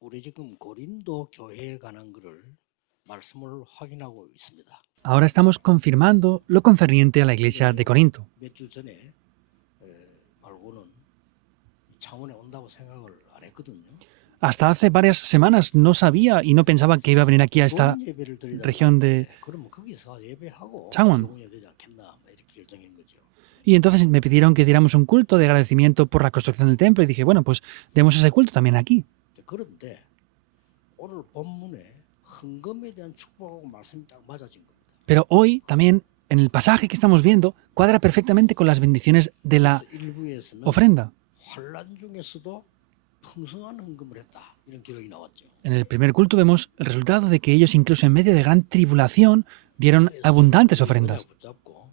우리 지금 고린도 교회에 관한 글을 말씀을 확인하고 있습니다. Ahora estamos confirmando lo concerniente a la iglesia de Corinto. 몇 주 전에 말고는 창원에 온다고 생각을 안 했거든요. Hasta hace varias semanas no sabía y no pensaba que iba a venir aquí a esta 좋은 예배를 드리다가 región de 그러면 거기서 예배하고 창원. 교훈 예배 되지 않겠나 뭐 이렇게 결정한 거죠. Y entonces me pidieron que diéramos un culto de agradecimiento por la construcción del templo y dije, bueno, pues demos ese culto también aquí. 그런데 오늘 본문에 헌금에 대한 축복하고 말씀이 딱 맞아진 겁니다. Pero hoy también en el pasaje que estamos viendo cuadra perfectamente con las bendiciones de la 그래서 일부에서는 ofrenda. 환란 중에서도 풍성한 헌금을 했다 이런 기록이 나왔죠. En el primer culto vemos el resultado de que ellos incluso en medio de gran tribulación dieron abundantes ofrendas. 붙잡고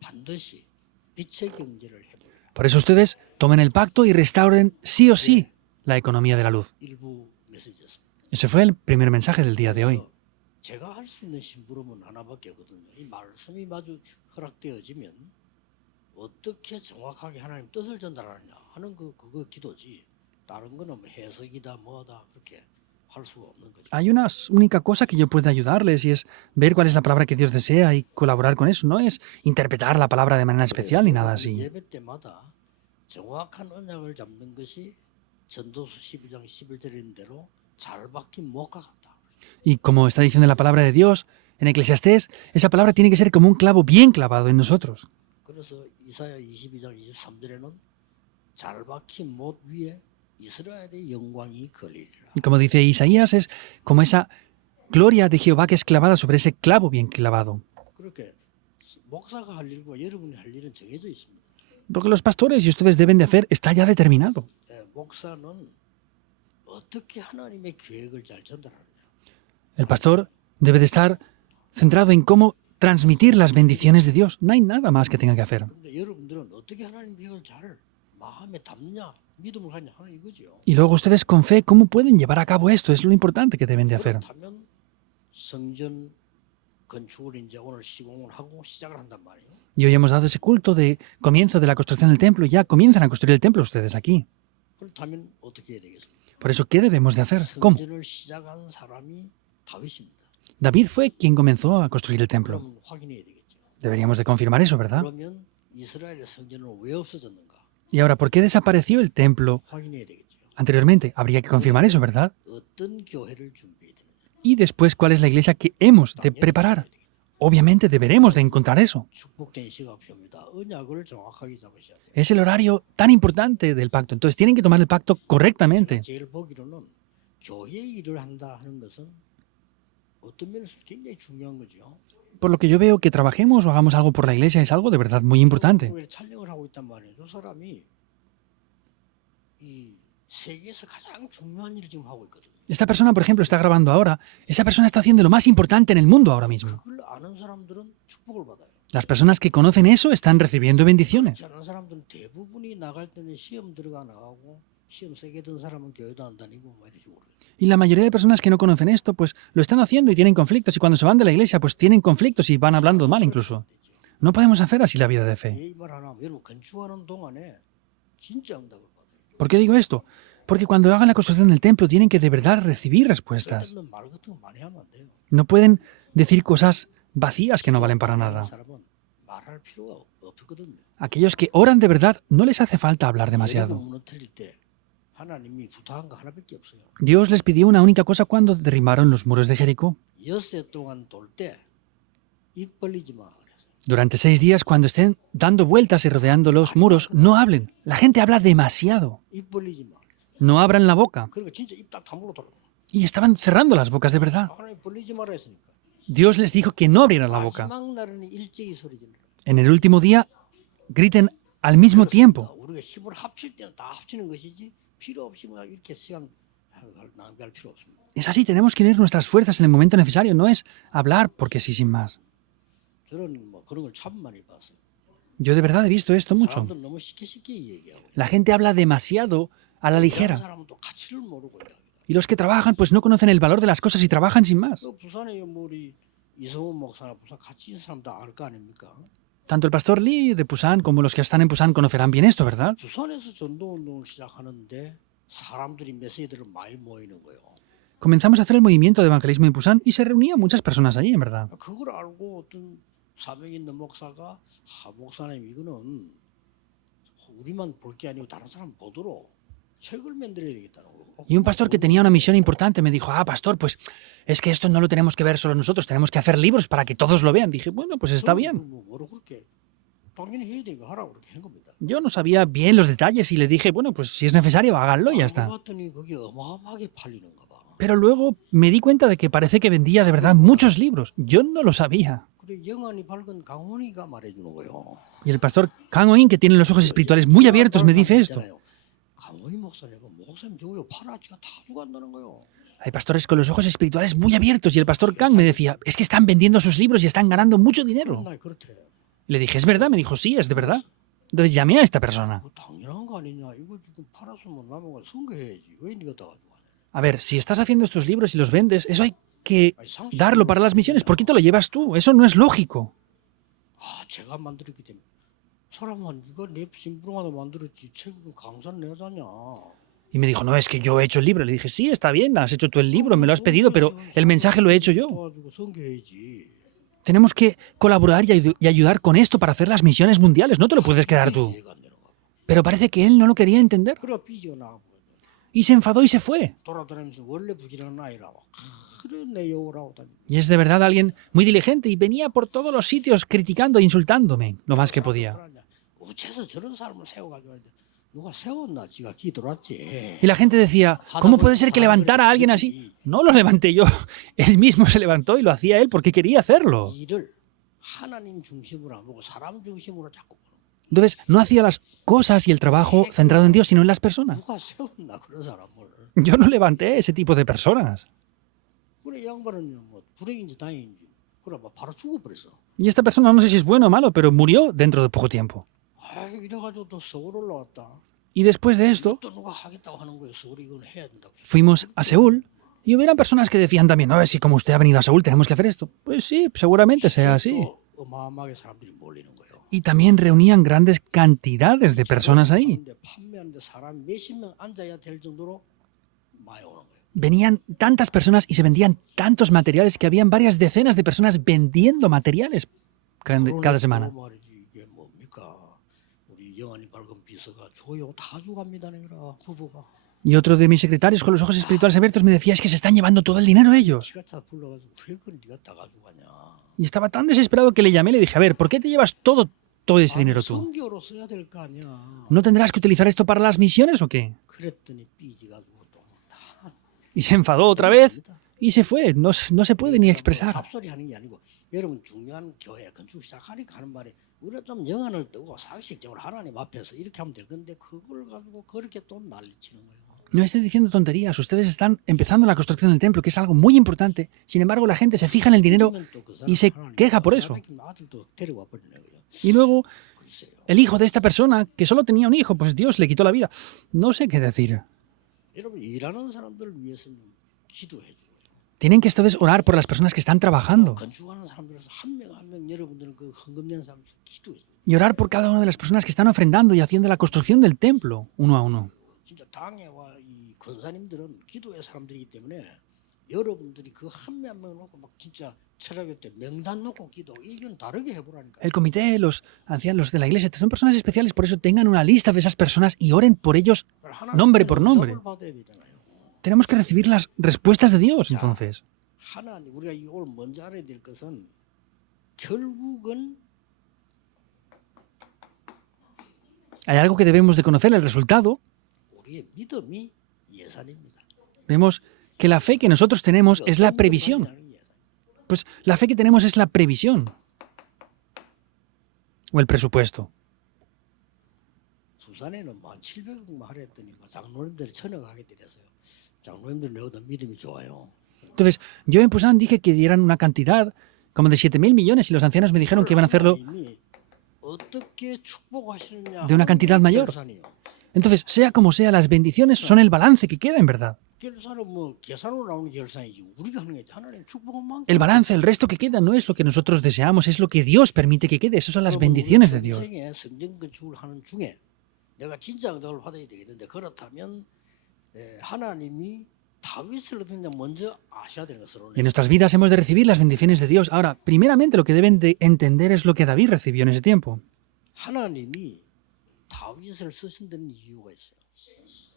반드시 빛의 경제를 해보라. Por eso ustedes tomen el pacto y restauren sí o sí la economía de la luz. 일부 메시지였습니다. Ese fue el primer mensaje del día de hoy. 그래서 제가 할 수 있는 심부름은 하나밖에 없거든요. 이 말씀이 마주 허락되어지면 어떻게 정확하게 하나님 뜻을 전달하느냐 하는 그거 기도지. 다른 거는 뭐 해석이다 뭐다 그렇게 할 수가 없는 거죠. Hay una única cosa que yo pueda ayudarles y es ver cuál es la palabra que Dios desea y colaborar con eso. No es interpretar la palabra de manera especial ni nada así. 예배 때마다 정확한 언약을 잡는 것이 전도서 12장 11절인 대로 잘 박힌 목과 같다. Y como está diciendo la palabra de Dios en Eclesiastés, esa palabra tiene que ser como un clavo bien clavado en nosotros. 그래서 이사야 22장 23절에는 잘 박힌 못 위에 이스라엘의 영광이 걸리리라. Y como dice Isaías, es como esa gloria de Jehová que es clavada sobre ese clavo bien clavado. 그렇게 목사가 할 일과 여러분이 할 일은 정해져 있습니다. Lo que los pastores y ustedes deben de hacer está ya determinado. 목사는 어떻게 하나님의 계획을 잘 전달하느냐. El pastor debe de estar centrado en cómo transmitir las bendiciones de Dios. No hay nada más que tenga que hacer. 근데 여러분들은 어떻게 하나님 계획을 잘 마음에 담냐, 믿음을 갖냐 하는 이거죠. Y luego ustedes con fe, ¿cómo pueden llevar a cabo esto? Es lo importante que deben de hacer. 그렇다면 성전 건축을 이제 오늘 시공을 하고 시작을 한단 말이에요. Y hoy hemos dado ese culto de comienzo de la construcción del templo y ya comienzan a construir el templo ustedes aquí. 그렇다면 어떻게 해야 되겠습니까? Por eso, ¿qué debemos de hacer? ¿Cómo? 성전을 시작한 사람이 다윗입니다. David fue quien comenzó a construir el templo. 그럼 확인해야 되겠죠. Deberíamos de confirmar eso, ¿verdad? 그러면 이스라엘의 성전은 왜 없어졌는가? Y ahora, ¿por qué desapareció el templo 확인해야 되겠죠. anteriormente? Habría que confirmar eso, ¿verdad? 어떤 교회를 준비해야 되느냐? Y después, ¿cuál es la iglesia que hemos de preparar? Obviamente deberemos de encontrar eso. 축복된 시각표입니다. 언약을 정확하게 잡으셔야 돼요. Es el horario tan importante del pacto. Entonces tienen que tomar el pacto correctamente. 제일 보기로는 교회 일을 한다 하는 것은 어떤 면에서 굉장히 중요한 거죠. Por lo que yo veo que trabajemos o hagamos algo por la iglesia es algo de verdad muy importante. 교회에 촬영을 하고 있단 말이에요. 저 사람이 이 세계에서 가장 중요한 일을 지금 하고 있거든요. Esta persona, por ejemplo, está grabando ahora. Esa persona está haciendo lo más importante en el mundo ahora mismo. 그걸 아는 사람들은 축복을 받아요. Las personas que conocen eso están recibiendo bendiciones. 그렇지 않은 사람들은 대부분이 나갈 때는 시험 나가고 시험 세게 든 사람은 교회도 안 다니고 뭐 이런 식으로. Y la mayoría de personas que no conocen esto, pues lo están haciendo y tienen conflictos. Y cuando se van de la iglesia, pues tienen conflictos y van hablando mal incluso. No podemos hacer así la vida de fe. 이 말 하나 하면 여러분 건축하는 동안에 진짜 응답을 받아요. ¿Por qué digo esto? Porque cuando hagan la construcción del templo tienen que de verdad recibir respuestas. 쓸데없는 말 같은 거 많이 하면 안 돼요. No pueden decir cosas vacías que no valen para nada. 사람은 말할 필요가 없거든요. Aquellos que oran de verdad no les hace falta hablar demasiado. 예배를 무너뜨릴 때 하나님이 부탁한 거 하나밖에 없어요. Dios les pidió una única cosa cuando derribaron los muros de Jericó. 엿새 동안 돌 때 입 벌리지 마 그랬어요. Durante 6 días, cuando estén dando vueltas y rodeando los muros, no hablen. La gente habla demasiado. 입 벌리지 마. No abran la boca. 그러니까 진짜 입 딱 다물어 돌아. Y estaban cerrando las bocas de verdad. 하나님 벌리지 마라 했으니까. Dios les dijo que no abrieran la boca. 마지막 날에는 일제히 소리 질러. En el último día, griten al mismo tiempo. 우리가 힘을 합칠 때는 다 합치는 것이지 필요 없이 막 이렇게 시간 낭비할 필요 없습니다. Es así, tenemos que unir nuestras fuerzas en el momento necesario. No es hablar porque sí, sin más. 저는 뭐 그런 걸 참 많이 봤어요. Yo de verdad he visto esto mucho. 사람들은 너무 쉽게 얘기하고 La gente habla demasiado a la 다른 ligera. 사람은 또 가치를 모르고 있다. Y los que trabajan, pues no conocen el valor de las cosas y trabajan sin más. 또 부산에 뭐 우리 이성훈 목사나 부산 같이 있는 사람 다 알 거 아닙니까? Tanto el pastor Lee de Pusan como los que están en Pusan conocerán bien esto, ¿verdad? 부산에서 전도 운동을 시작하는데 사람들이 메시지들을 많이 모이는 거예요. Comenzamos a hacer el movimiento de evangelismo en Pusan y se reunían muchas personas allí, en verdad. 그걸 알고 어떤 사명 있는 목사가 목사님 이거는 우리만 볼 게 아니고 다른 사람 보도록 책을 만들어야 되겠다는 거고. Y un pastor que tenía una misión importante me dijo, pastor, pues es que esto no lo tenemos que ver solo nosotros, tenemos que hacer libros para que todos lo vean. Dije, bueno, pues está bien. 뭐로 그렇게 당연히 해야 되니까 하라고 그렇게 한 겁니다. Yo no sabía bien los detalles y le dije, bueno, pues si es necesario, háganlo y ya está. 봤더니 그게 어마어마하게 팔리는가 봐. Pero luego me di cuenta de que parece que vendía de verdad muchos libros. Yo no lo sabía. 그래 영안이 밝은 강원이가 말해주는 거예요. Y el pastor Kang Oin, que tiene los ojos espirituales muy abiertos, me dice esto. 강원이 목사님 저거 팔아 지가 다 죽었다는 거예요. Hay pastores con los ojos espirituales muy abiertos y el pastor Kang me decía, es que están vendiendo sus libros y están ganando mucho dinero. 그렇대. Le dije, ¿es verdad? Me dijo, sí, es de verdad. Entonces llamé a esta persona. 당연한 거 아니냐? 이거 지금 팔았으면 남은 거 선거해야지. 왜 네가 다 가지고 가냐? A ver, si estás haciendo estos libros y los vendes, eso hay que darlo para las misiones. ¿Por qué te lo llevas tú? Eso no es lógico. 제가 만들었기 때문에 사람은 이거 내 신부름하다 만들었지 책은 강사는 내가 자냐? Y me dijo, no, es que yo he hecho el libro. Le dije, sí, está bien, has hecho tú el libro, me lo has pedido, pero el mensaje lo he hecho yo. 선교해야지. Tenemos que colaborar y ayudar con esto para hacer las misiones mundiales. No te lo puedes quedar tú. 이해가 안 되는 거야. Pero parece que él no lo quería entender. 그래 삐져 나가고 Y se enfadó y se fue. 돌아다니면서 원래 부지런한 아이라고 그래 내 욕을 하고 다니. Y es de verdad alguien muy diligente y venía por todos los sitios criticando e insultándome lo más que podía. 어째서 저런 사람을 세워가지고 하는데 누가 세웠나? 지가 기도를 했지. Y la gente decía, ¿cómo puede ser que levantara a alguien así? No lo levanté yo. Él mismo se levantó y lo hacía él porque quería hacerlo. 일을 하나님 중심으로 안 보고 사람 중심으로 자꾸 보는 거야. Entonces, no hacía las cosas y el trabajo centrado en Dios, sino en las personas. 누가 세웠나 그런 사람을. Yo no levanté ese tipo de personas. 그래 양반은 뭐 불행인지 다행인지 그래 뭐 바로 죽어버렸어. Y esta persona, no sé si es bueno o malo, pero murió dentro de poco tiempo. 이래가지고 또 서울 올라왔다. Y después de esto, 또 누가 하겠다고 하는 거예요. 서울 이건 해야 된다고. fuimos a Seúl y hubieran personas que decían también, no, si como usted ha venido a Seúl tenemos que hacer esto. Pues sí, seguramente sea así. 또 어마어마하게 사람들이 몰리는 거예요. Y también reunían grandes cantidades de personas ahí. 근데 판매하는데 사람 몇십 명 앉아야 될 정도로 많이 오는 거예요. Venían tantas personas y se vendían tantos materiales que habían varias decenas de personas vendiendo materiales cada semana. 또 말이지 이게 뭡니까? 우리 영안이 밝은 비서가 줘요. 다 줘갑니다. 내가 부부가. Y otro de mis secretarios con los ojos espirituales abiertos me decía, es que se están llevando todo el dinero ellos. 지가 차 불러가지고 왜 그걸 네가 다 가져가냐? Y estaba tan desesperado que le llamé y le dije, a ver, ¿por qué te llevas todo ese dinero tú? 선교로 써야 될 거 아니야. ¿No tendrás que utilizar esto para las misiones o qué? 그랬더니 삐지가지고 또 다. Y se enfadó otra vez y se fue. No se puede ni expresar. 잡소리 하는 게 아니고 여러분 중요한 교회 건축 시작하니까 하는 말이 우리가 좀 영안을 뜨고 상식적으로 하나님 앞에서 이렇게 하면 될 건데 그걸 가지고 그렇게 또 난리치는 거예요. No estoy diciendo tonterías. Ustedes están empezando la construcción del templo, que es algo muy importante. Sin embargo, la gente se fija en el dinero y se queja por eso. Y luego, el hijo de esta persona, que solo tenía un hijo, pues Dios le quitó la vida. No sé qué decir. 여러분 일하는 사람들을 위해서는 기도해 줘요. Tienen que ustedes orar por las personas que están trabajando. 건축하는 사람들에서 한 명 한 명 여러분들은 그 헌금 낸 사람 기도해 줘요. Y orar por cada una de las personas que están ofrendando y haciendo la construcción del templo, uno a uno. 진짜 당회와 이 권사님들은 기도의 사람들이기 때문에 여러분들이 그 한 명 한 명 놓고 막 진짜 철학의 때 명단 놓고 기도 이건 다르게 해보라니까. El comité, los ancianos de la iglesia, son personas especiales, por eso tengan una lista de esas personas y oren por ellos nombre por nombre. 받아야 되잖아요. Tenemos que recibir las respuestas de Dios, entonces. 하나님 우리가 이걸 먼저 알아야 될 것은 결국은 Hay algo que debemos de conocer, el resultado. 우리의 믿음이 예산입니다. Vemos que la fe que nosotros tenemos es la previsión. Pues la fe que tenemos es la previsión. O el presupuesto. 부산에는 1,700억만 하려 했더니 장로님들이 천억하게 드렸어요. 장로님들 내어도 믿음이 좋아요. Entonces, yo en Pusan dije que dieran una cantidad como de 7.000 millones y los ancianos me dijeron que iban a hacerlo de una cantidad mayor. Entonces, sea como sea, las bendiciones son el balance que queda en verdad. El balance, el resto que queda, no es lo que nosotros deseamos, es lo que Dios permite que quede. Esas son las bendiciones de Dios. 내가 진짜 응답을 받아야 되겠는데 그렇다면 하나님이 다윗을 어떻게 먼저 아셔야 되는 것으로. Y en nuestras vidas hemos de recibir las bendiciones de Dios. Ahora, primeramente lo que deben de entender es lo que David recibió en ese tiempo. 하나님이 다윗을 쓰신 데는 이유가 있어요.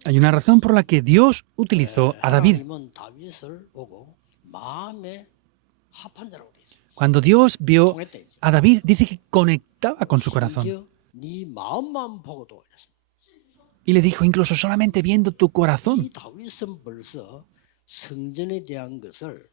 Hay una razón por la que Dios utilizó a David. 하나님은 다윗을 보고 마음에 합한 자라고 돼 있어요. Cuando Dios vio 통했다 이제. a David, dice que conectaba con su corazón. 심지어 네 마음만 보고도 이랬습니다. Y le dijo, incluso solamente viendo tu corazón. 이 다윗은 벌써 성전에 대한 것을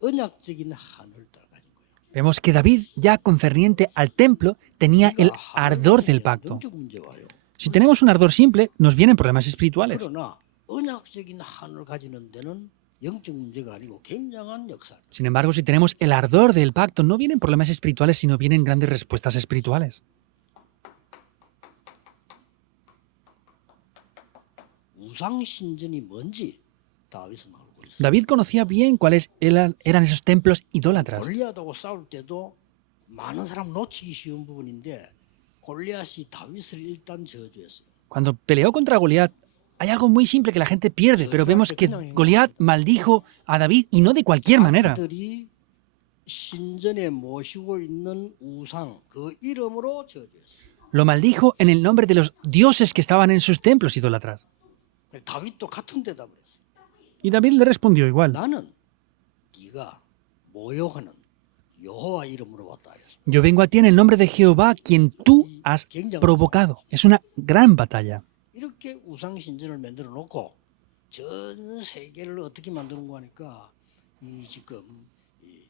언약적인 한을 가진 거예요. Vemos que David, ya concerniente al templo, tenía el ardor del pacto. 영적 문제가 와요. Si tenemos un ardor simple, nos vienen problemas espirituales. 그러나 언약적인 한을 가지는 데는 영적 문제가 아니고 굉장한 역사. Sin embargo, si tenemos el ardor del pacto, no vienen problemas espirituales, sino vienen grandes respuestas espirituales. 우상 신전이 뭔지 다윗은 알고 있어요. David conocía bien cuáles eran esos templos idólatras. 골리앗하고 싸울 때도 많은 사람 놓치기 쉬운 부분인데 골리앗이 다윗을 일단 저주했어요. Cuando peleó contra Goliat, hay algo muy simple que la gente pierde, pero vemos que Goliat maldijo a David y no de cualquier manera. 자기들이 신전에 모시고 있는 우상 그 이름으로 저주했어요. Lo maldijo en el nombre de los dioses que estaban en sus templos idólatras. 다윗도 같은 대답을 했어요. Y David le respondió igual. 나는 네가 모욕하는 여호와 이름으로 왔다 그랬어요. Yo vengo a ti en el nombre de Jehová, quien tú has provocado. Es una gran batalla. 이렇게 우상 신전을 만들어 놓고 전 세계를 어떻게 만드는 거니까 이 지금 이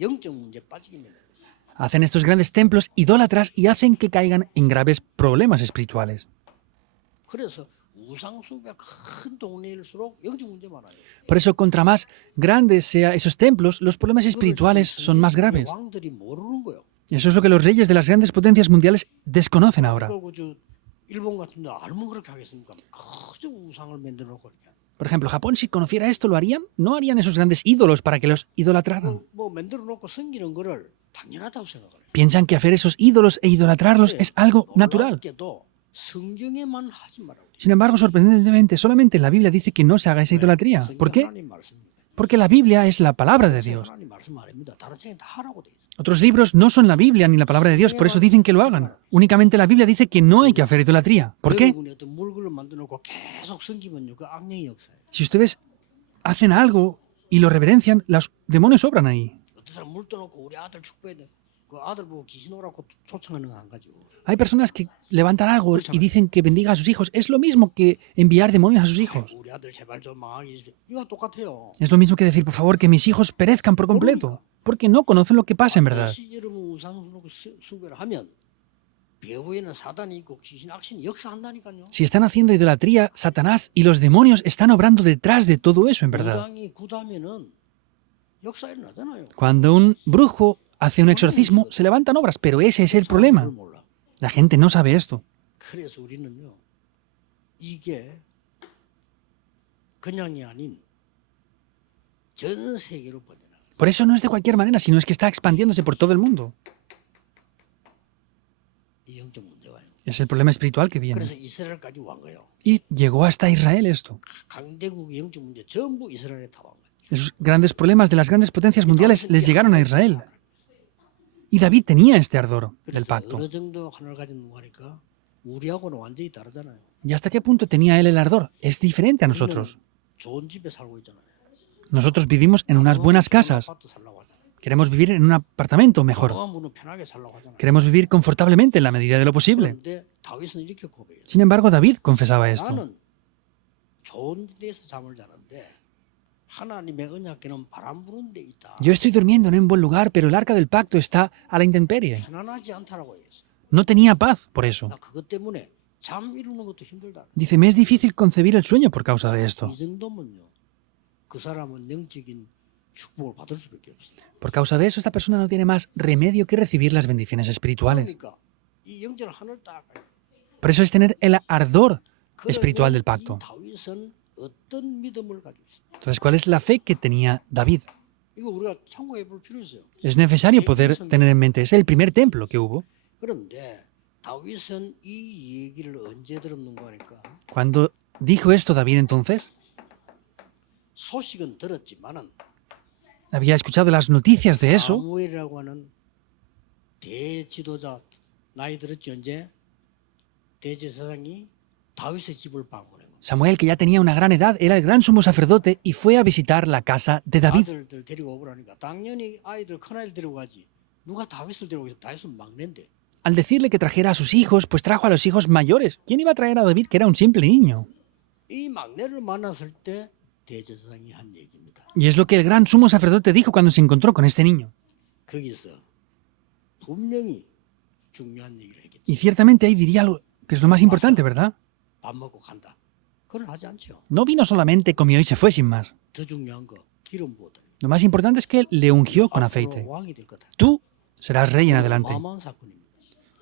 영적 문제 빠지게 만드는 거예요. Hacen estos grandes templos idólatras y hacen que caigan en graves problemas espirituales. 그래서 우상 숭배 큰 동네일수록 영적 문제 많아요. Por eso, contra más grandes sean esos templos, los problemas espirituales son más graves. 왕들이 모르는 거예요. Eso es lo que los reyes de las grandes potencias mundiales desconocen ahora. 그리고 저 일본 같은 데 알면 그렇게 하겠습니까? 그저 우상을 만들어 놓고 이렇게. Por ejemplo, Japón, si conociera esto, ¿lo harían? No harían esos grandes ídolos para que los idolatraran. 뭐 만들어 놓고 섬기는 거를 당연하다고 생각을 해요. Piensan que hacer esos ídolos e idolatrarlos es algo natural. 놀랍게도 성경에만 하지 말라고. Sin embargo, sorprendentemente, solamente la Biblia dice que no se haga esa idolatría. ¿Por qué? 하나님 말씀입니다. Porque la Biblia es la palabra de Dios. 하나님 말씀 아닙니다. 다른 책은 다 하라고 돼 있어요. Otros libros no son la Biblia ni la palabra de Dios, por eso dicen que lo hagan. Únicamente la Biblia dice que no hay que hacer idolatría. ¿Por qué? 여러분이 어떤 물건을 만들어 놓고 계속 섬기면요, 그 악령의 역사예요. Si ustedes hacen algo y lo reverencian, los demonios obran ahí. 어떤 사람 물 떠놓고 우리 아들 축복해야 돼. 그 아들 보고 귀신 오라고 초청하는 거 안 가지고. Hay personas que levantan algo y dicen que bendiga a sus hijos. Es lo mismo que enviar demonios a sus hijos. 우리 아들 제발 좀 망하게 해주세요. 이거 똑같아요. Es lo mismo que decir, por favor, que mis hijos perezcan por completo. Porque no conocen lo que pasa en verdad. 역시 여러분 우상 숭배를 하면 배후에는 사단이 있고 귀신 악신이 역사한다니까요. Si están haciendo idolatría, Satanás y los demonios están obrando detrás de todo eso en verdad. 무당이 굳으면은 역사 일어나잖아요. Cuando un brujo hace un exorcismo, se levantan obras, pero ese es el problema. 그걸 몰라. La gente no sabe esto. 그래서 우리는요, 이게 그냥이 아닌 전 세계로 번져나가요. Por eso no es de cualquier manera, sino es que está expandiéndose por todo el mundo. 이 영적 문제가요. Es el problema espiritual que viene. 그래서 이스라엘까지 왔 거예요. Y llegó hasta Israel esto. 강대국의 영적 문제 전부 이스라엘에 다 온 거예요. Esos grandes problemas de las grandes potencias mundiales les llegaron a Israel. Y David tenía este ardor del 그래서 pacto. 어느 정도 하나를 가진 누가니까 우리하고는 완전히 다르잖아요. ¿Y hasta qué punto tenía él el ardor? Es diferente a nosotros. 좋은 집에 살고 있잖아요. Nosotros vivimos en unas buenas casas. 아파트 살라고 하잖아요. Queremos vivir en un apartamento mejor. 건강한 분은 편하게 살라고 하잖아요. Queremos vivir confortablemente en la medida de lo posible. 그런데 다윗은 이렇게 고백해요. Sin embargo, David confesaba esto. 나는 좋은 데서 잠을 자는데 하나님의 언약궤는 바람 부는 데 있다. Yo estoy durmiendo en un buen lugar, pero el arca del pacto está a la intemperie. 편안하지 않다라고 했어요. No tenía paz por eso. 나 그것 때문에 잠 이루는 것도 힘들다. Dice, me es difícil concebir el sueño por causa de esto. 이 정도면요, 그 사람은 영적인 축복을 받을 수밖에 없어요. Por causa de eso, esta persona no tiene más remedio que recibir las bendiciones espirituales. 그러니까 이 영적 하늘 딱. Por eso es tener el ardor 그러면 espiritual del 이 pacto. 다윗은 어떤 믿음을 가지고 있어요? Entonces, ¿cuál es la fe que tenía David? 이거 우리가 참고해 볼 필요 있어요. Es necesario poder tener en mente. Es el primer templo que hubo. 그런데 다윗은 이 얘기를 언제 들었는가 하니까 Cuando dijo esto David entonces, 소식은 들었지만은 había escuchado las noticias de eso. 사무엘이라고 하는 대지도자 나이 들었지 언제 대제사장이 다윗의 집을 방문해. Samuel, que ya tenía una gran edad, era el gran sumo sacerdote y fue a visitar la casa de David. 아들들 데리고 오라니까 당연히 아이들 큰아이들 데리고 가지. 누가 다윗을 데리고 오겠어? 다윗은 막내인데. Al decirle que trajera a sus hijos, pues trajo a los hijos mayores. ¿Quién iba a traer a David, que era un simple niño? 이 막내를 만났을 때 대제사장이 한 얘기입니다. Y es lo que el gran sumo sacerdote dijo cuando se encontró con este niño. 거기서 분명히 중요한 얘기를 했겠죠. Y ciertamente ahí diría algo que es lo más importante, ¿verdad? 밥 먹고 간다. 그건 하지 않죠. No vino solamente, comió y se fue sin más. 더 중요한 거 기름 부어더니 Lo más importante es que le ungió con aceite. 왕이 될 거다. Tú serás rey en adelante. 어마어마한 사건입니다.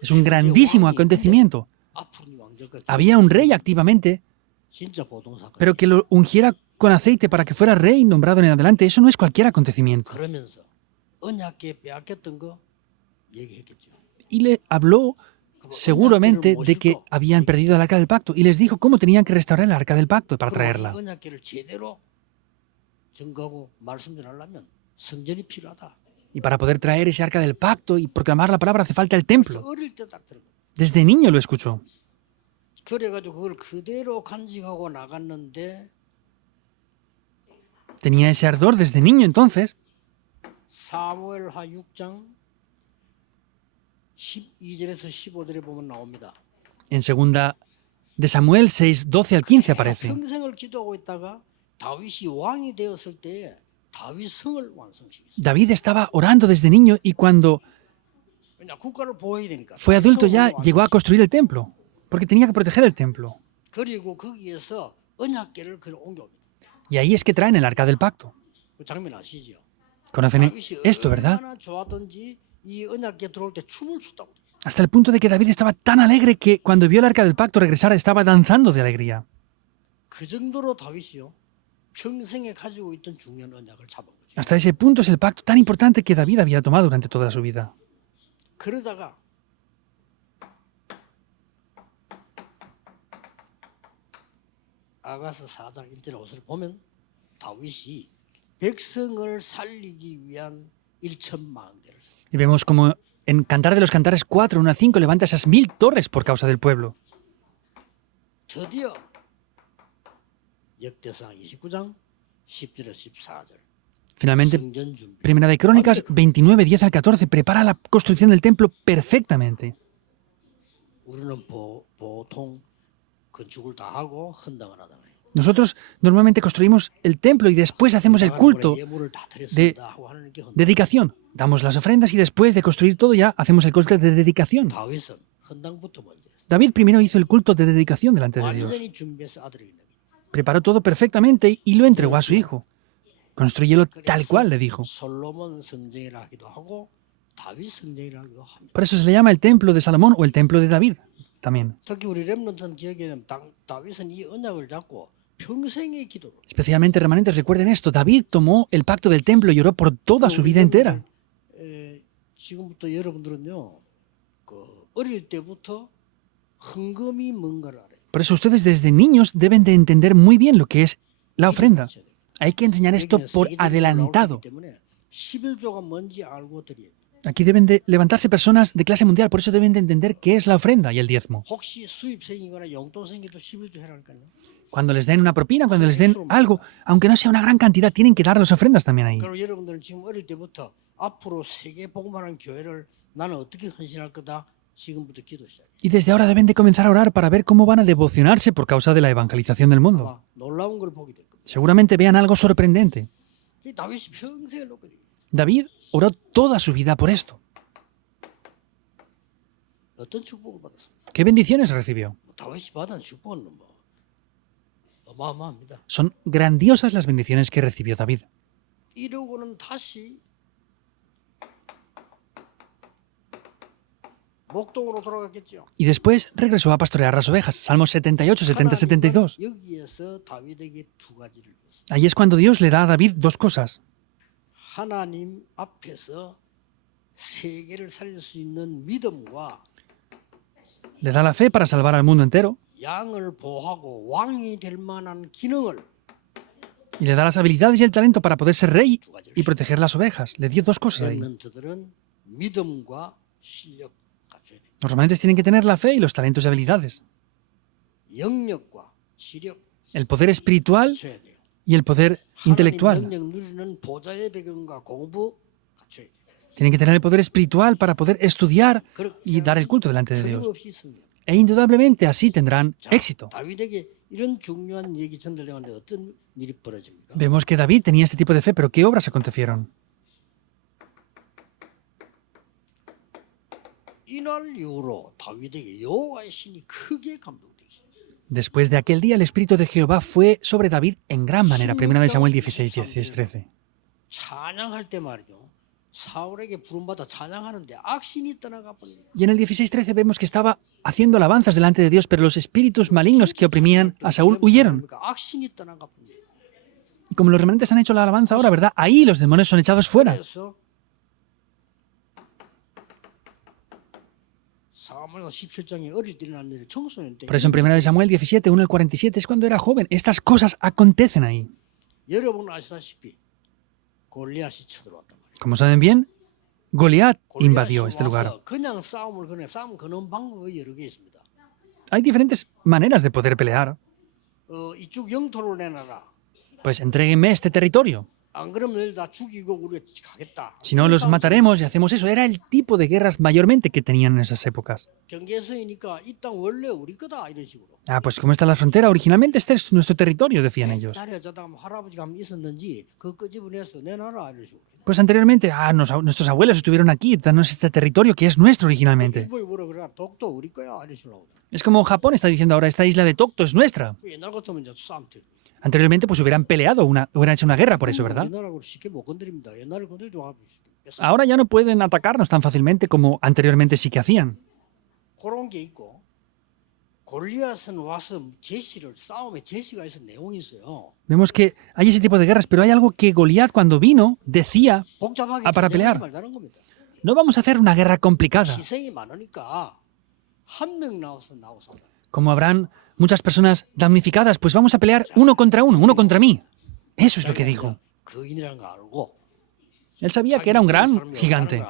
Es un grandísimo acontecimiento. 앞으로 왕 될 거. Había un rey activamente, 진짜 보통 사건. pero que lo ungiera con aceite para que fuera rey nombrado en adelante, eso no es cualquier acontecimiento. 그러면서 언약궤 빼앗겼던 거 얘기했겠죠. Y le habló seguramente de que habían perdido el arca del pacto y les dijo cómo tenían que restaurar el arca del pacto para traerla. 이 언약궤를 제대로 증거하고 말씀 전하려면 성전이 필요하다. Y para poder traer ese arca del pacto y proclamar la palabra hace falta el 그래서 templo. 어릴 때 딱 들어. Desde niño lo escuchó. 그래가지고 그걸 그대로 간직하고 나갔는데 Tenía ese ardor desde niño entonces. 사무엘하 6장 12절에서 15절에 보면 나옵니다. En segunda de Samuel 6, 12 al 15 aparece. 평생을 기도하고 있다가 다윗이 왕이 되었을 때 다윗 성을 완성시켰어요. David estaba orando desde niño y cuando 왜냐 국가를 보호해야 되니까. fue adulto ya 성을 llegó a 완성시켰어요. construir el templo, porque tenía que proteger el templo. 그리고 거기에서 언약궤를 그냥 옮겨옵니다. Y ahí es que traen el arca del pacto. 그 장면 아시죠? ¿Conocen 다윗이 esto, verdad? 얼마나 좋았던지 이 언약궤 들어올 때 춤을 췄다고. Hasta el punto de que David estaba tan alegre que cuando vio el arca del pacto regresar estaba danzando de alegría. 그 정도로 다윗이요 평생에 가지고 있던 중요한 언약을 잡은 거죠. Hasta ese punto es el pacto tan importante que David había tomado durante toda su vida. 그러다가 아가서 4장 1절 5절을 보면 다윗이 백성을 살리기 위한 1,000만 대를 Y vemos como en Cantar de los Cantares 4, 1 a 5 levanta esas 1000 torres por causa del pueblo. 드디어 역대상 29장 10절에서 14절 Finalmente, 성전 준비. Primera de Crónicas 29, 10 al 14 prepara la construcción del templo perfectamente. 우리는 보통 건축을 다 하고 헌당을 하잖아요. Nosotros normalmente construimos el templo y después hacemos el culto 예물을 다 드렸습니다 하고 하는 게 헌당. dedicación. Damos las ofrendas y después de construir todo ya hacemos el culto de dedicación. 다윗은 헌당부터 먼저 했어요. David primero hizo el culto de dedicación delante de Dios. 완전히 준비해서 아들이 있는 거예요. Preparó todo perfectamente y lo entregó a su hijo. Construyelo tal cual, le dijo. 솔로몬 성전이라 하기도 하고 다윗 성전이라 하기도 합니다. Por eso se le llama el templo de Salomón o el templo de David también. 특히 우리 렘넌트는 기억에는 다윗은 이 언약을 잡고 평생의 기도로 Especialmente remanentes, recuerden esto. David tomó el pacto del templo y oró por toda su vida entera. 지금부터 여러분들은요 그 어릴 때부터 헌금이 뭔가를 알아요. Por eso ustedes desde niños deben de entender muy bien lo que es la ofrenda. Hay que enseñar esto por adelantado. 11조가 뭔지 알고 드려요. Aquí deben de levantarse personas de clase mundial, por eso deben de entender qué es la ofrenda y el diezmo. 혹시 수입생이거나 용돈생이도 11조 해라니까요. Cuando les den una propina, cuando les den algo, aunque no sea una gran cantidad, tienen que dar las ofrendas también ahí. 그리고 여러분들은 지금 어릴 때부터 앞으로 세계 복음하는 교회를 나는 어떻게 헌신할 거다. 지금부터 기도 시작. Y desde ahora deben de comenzar a orar para ver cómo van a devocionarse por causa de la evangelización del mundo. 아마 놀라운 걸 보게 될 겁니다. Seguramente vean algo sorprendente. 이 다윗이 평생을 놓고 David oró toda su vida por esto. 어떤 축복을 받았습니까? ¿Qué bendiciones recibió? 다윗이 받은 축복은 뭐 어마어마합니다. Son grandiosas las bendiciones que recibió David. 이러고는 다시 목동으로 돌아갔겠죠. Y después regresó a pastorear las ovejas. Salmos 78, 70, 72. 여기에서 다윗에게 두 가지를 줬어요. Ahí es cuando Dios le da a David dos cosas. 하나님 앞에서 세계를 살릴 수 있는 믿음과 Le da la fe para salvar al mundo entero 양을 보호하고 왕이 될 만한 기능을 y le da las habilidades y el talento para poder ser rey 두 가지를 y proteger las ovejas. Le dio dos cosas ahí. 렘넌트들은 믿음과 실력 갖춰야 돼. Los remanentes tienen que tener la fe y los talentos y habilidades. 영력과 지력 El poder espiritual 갖춰야 돼요. y el poder 하나님 intelectual. 영역 누리는 보좌의 배경과 공부 갖춰야 돼요. Tienen que tener el poder espiritual para poder estudiar 그렇게 y dar el culto delante de Dios. 틀림없이 승리합니다. E indudablemente así tendrán 자, éxito. 다윗에게 이런 중요한 얘기 전달되는데 어떤 일이 벌어집니까? Vemos que David tenía este tipo de fe, pero ¿qué obras acontecieron? 이날 이후로 다윗에게 여호와의 신이 크게 감동되시죠. Después de aquel día, el Espíritu de Jehová fue sobre David en gran manera. 1 Samuel 16, 16, 13. 찬양할 때 말이죠. 사울에게 부름받아 찬양하는데 악신이 떠나가 버립니다. Y en el 16:13 vemos que estaba haciendo alabanzas delante de Dios, pero los espíritus malignos que oprimían a Saúl huyeron. 악신이 떠나가 버립니다. Y como los remanentes han hecho la alabanza ahora, ¿verdad? Ahí los demonios son echados fuera. 그래서 사무엘하 17장에 어릴 때 일어난 일을 청소년 때 Por eso en 1 Samuel 17, 1 al 47 es cuando era joven. Estas cosas acontecen ahí. 여러분 아시다시피 골리앗이 쳐들어왔단 말이에요. Como saben bien, Goliat 골리앗이 invadió este lugar. 와서 그냥 싸움을 그냥 싸움 거는 방법이 여러 개 있습니다. Hay diferentes maneras de poder pelear. 이쪽 영토를 내놔라. Pues entréguenme este territorio. 안 그러면 너희들 다 죽이고 우리가 가겠다. Si no, los mataremos y hacemos eso. Era el tipo de guerras mayormente que tenían en esas épocas. 경계서이니까 이 땅 원래 우리 거다 이런 식으로. Ah, pues como está la frontera, originalmente este es nuestro territorio, decían ellos. 옛날에 저다 할아버지가 한번 있었는지 그거 끄집어내서 내놔라 이런 식으로. Pues anteriormente, nuestros abuelos estuvieron aquí, danos este territorio que es nuestro originalmente. 일본이 뭐라 그래? 독도 우리 거야 이런 식으로. Es como Japón está diciendo ahora, esta isla de Tokto es nuestra. 옛날 같으면 이제 싸움 돼. Anteriormente, pues hubieran peleado, hubieran hecho una guerra por eso, ¿verdad? 옛날하고 쉽게 못 건드립니다. 옛날에 건들도 하고 있어요. Ahora ya no pueden atacarnos tan fácilmente como anteriormente sí que hacían. 그런 게 있고 골리앗은 와서 제시를 싸움에 제시가 있어 내용이 있어요. Vemos que hay ese tipo de guerras, pero hay algo que Goliat cuando vino decía, 복잡하게 para 전쟁하지 pelear. 말자는 겁니다. no vamos a hacer una guerra complicada. 희생이 많으니까 한 명 나와서 싸워. Como habrán muchas personas damnificadas, pues vamos a pelear uno contra mí. Eso es lo que dijo. 거인이라는 거 알고 Él sabía que era un gran gigante.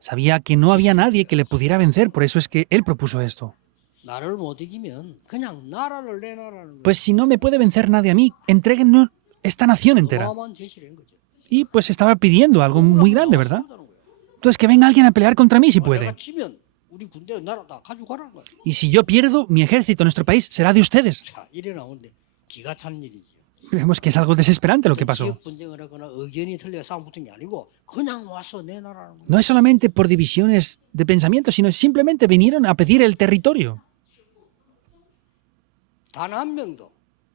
Sabía que no había nadie que le pudiera vencer, por eso es que él propuso esto. 나를 못 이기면 그냥 나라를 내놔라는 거예요. Pues si no me puede vencer nadie a mí, entréguennos esta nación entera. 어마어마한 제시를 한 거죠. Y pues estaba pidiendo algo muy grande, ¿verdad? Entonces que venga alguien a pelear contra mí si puede. 내가 지면 우리 군대 나라 다 가지고 가라는 거예요. Y si yo pierdo, mi ejército, nuestro país, será de ustedes. 자, 이래 나오는데 기가 찬 일이지요. Vemos que es algo desesperante lo que pasó. 지역 분쟁을 하거나 의견이 틀려 싸움 붙은 게 아니고 그냥 와서 내놔라는 거예요. No es solamente por divisiones de pensamiento, sino simplemente vinieron a pedir el territorio. 단 한 명도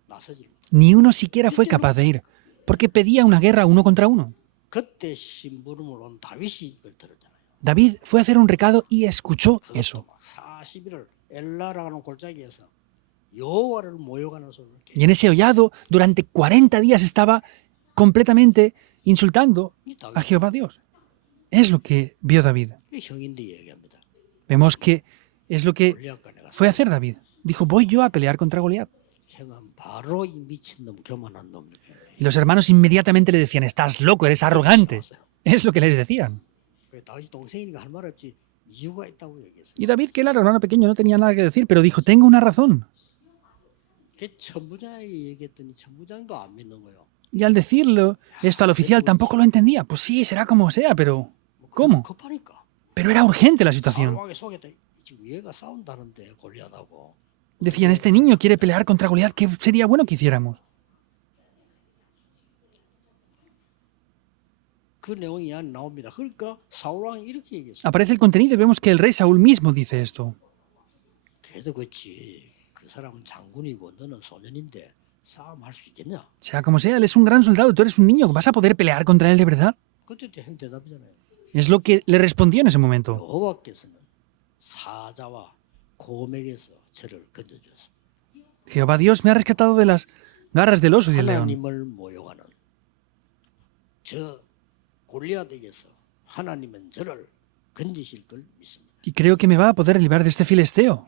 나서지 못해. Ni uno siquiera fue capaz de ir, porque pedía una guerra uno contra uno. 그때 심부름을 온 다윗이 그걸 들었잖아요. David fue a hacer un recado y escuchó eso. 40일을 엘라라는 골짜기에서 여호와를 모욕하는 소리를 Y en ese hollado, durante 40 días estaba completamente insultando a Jehová Dios. Es lo que vio David. 형인데 얘기합니다. Vemos que es lo que 골리앗과 내가 fue a hacer David. Dijo, voy yo a pelear contra Goliat. 형은 바로 이 미친 놈, 교만한 놈. Y los hermanos inmediatamente le decían, estás loco, eres arrogante. Es lo que les decían. 다윗이 동생이니까 할 말 없지 이유가 있다고 얘기했어요. Y David, que era el hermano pequeño, no tenía nada que decir, pero dijo, tengo una razón. 그 천부장에게 얘기했더니 천부장도 안 믿는 거예요. Y al decirlo esto al oficial tampoco lo entendía. Pues sí, será como sea, pero ¿cómo? 급하니까. Pero era urgente la situación. 사울왕에 속였다. 지금 얘가 싸운다는데 골리앗하고. Decían, este niño quiere pelear contra Goliat, ¿qué sería bueno que hiciéramos? 그 내용이 안 나옵니다. 그러니까 사울왕이 이렇게 얘기했어요. Aparece el contenido y vemos que el rey Saúl mismo dice esto. 그래도 그렇지. 그 사람은 장군이고 너는 소년인데 싸움할 수 있겠냐? Sea como sea, él es un gran soldado, tú eres un niño, ¿vas a poder pelear contra él de verdad? 그때 한 대답이잖아요. Es lo que le respondió en ese momento. 여호와께서는 사자와 곰에게서 저를 건져주었습니다. Jehová Dios me ha rescatado de las garras del oso y del león. 하나님을 모욕하는 저 골리앗에게서 하나님은 저를 건지실 걸 믿습니다. Y creo que me va a poder librar de este filisteo.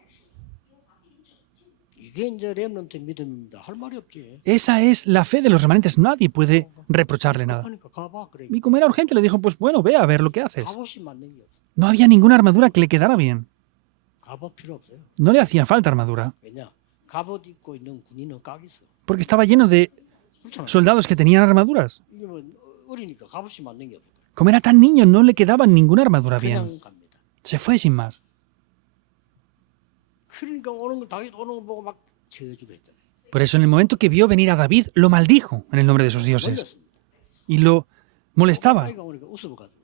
이게 이제 렘넌트 믿음입니다. 할 말이 없지. Esa es la fe de los remanentes. Nadie puede reprocharle nada. 급하니까 가봐 그래. Y como era urgente, le dijo, pues bueno, ve a ver lo que haces. 갑옷이 맞는 게 없어. No había ninguna armadura que le quedara bien. 갑옷 필요 없어요. No le hacía falta armadura, 왜냐? 갑옷 입고 있는 군인은 깍 있어. porque estaba lleno de 그렇잖아. soldados que tenían armaduras. 이게 뭐 어리니까 갑옷이 맞는 게 없어. Como era tan niño, no le quedaba ninguna armadura bien. 그냥 갑니다. Se fue sin más. 그러니까 오는 거 다윗 오는 거 보고 막 저주를 했잖아요. Por eso, en el momento que vio venir a David, lo maldijo en el nombre de sus dioses 몰렸습니다. y lo molestaba. 아이가 오니까 웃어가지고.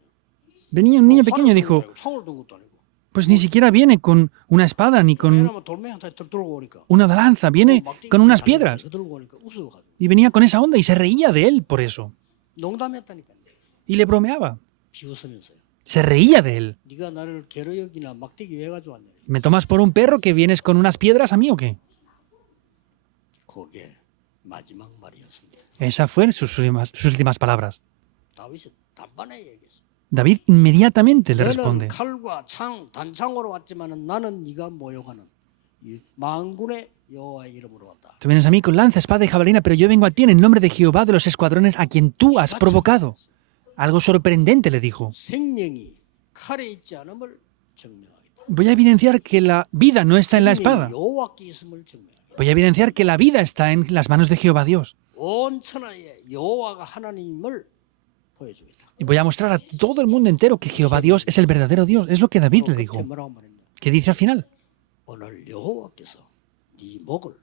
Venía un niño pequeño y dijo, 상을 든 것도 아니고. pues ni siquiera viene con una espada ni con 왜냐면 돌멩이한테 들고 오니까. una lanza, viene con unas piedras. 들고 오니까 웃어가지고. Y venía con esa onda y se reía de él por eso. 농담했다니까. Y le bromeaba. 비웃으면서요. Se reía de él. 네가 나를 개로 여기나 막대기 왜 가져왔냐. ¿Me tomas por un perro que vienes con unas piedras a mí o qué? 그게 마지막 말이었습니다. Esas fueron sus últimas palabras. 다윗이 단번에 얘기했어. David inmediatamente le 너는 responde, 칼과 창, 단창으로 왔지만은 나는 네가 모욕하는 이 만군의 여호와의 이름으로 왔다. tú vienes a mí con lanza, espada y jabalina, pero yo vengo a ti en el nombre de Jehová de los escuadrones a quien tú has provocado. Algo sorprendente le dijo. 생명이 칼에 있지 않음을 증명하겠다. Voy a evidenciar que la vida no está en la espada. 생명이 여호와께 있음을 증명하겠다. Voy a evidenciar que la vida está en las manos de Jehová Dios. 온 천하에 여호와가 하나님을 보여주겠다. Y voy a mostrar a todo el mundo entero que Jehová Dios es el verdadero Dios. Es lo que David le 끝에 dijo. 뭐라고 말했냐? ¿Qué dice al final? 오늘 여호와께서 네 목을